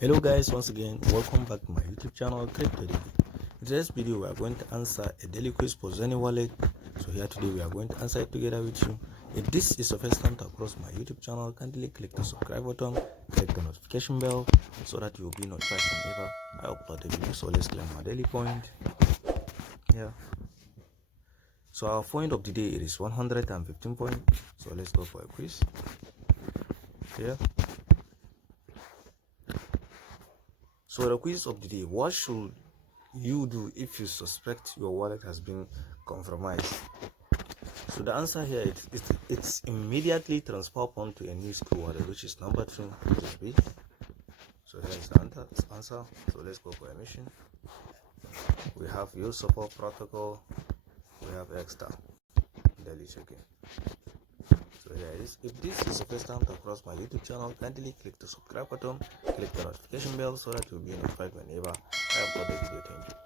Hello guys, once again welcome back to my YouTube channel Crypto Daily. In today's video we are going to answer a daily quiz for XENEA Wallet. So here today we are going to answer it together with you. If this is your first time to cross my YouTube channel, kindly click the subscribe button, click the notification bell so that you will be notified whenever I upload a video. So let's claim our daily point. So our point of the day it is 115 points. So let's go for a quiz. So the quiz of the day: what should you do if you suspect your wallet has been compromised? So the answer here is it's immediately transfer funds to a new secure wallet, which is number 2, which is B. So here is the answer. So let's go for a mission. We have use support protocol, we have extra daily checking. So here it is. If this is the first time to cross my YouTube channel, kindly click the subscribe button, click the notification bell so that you'll be notified whenever I upload a video. Thank you.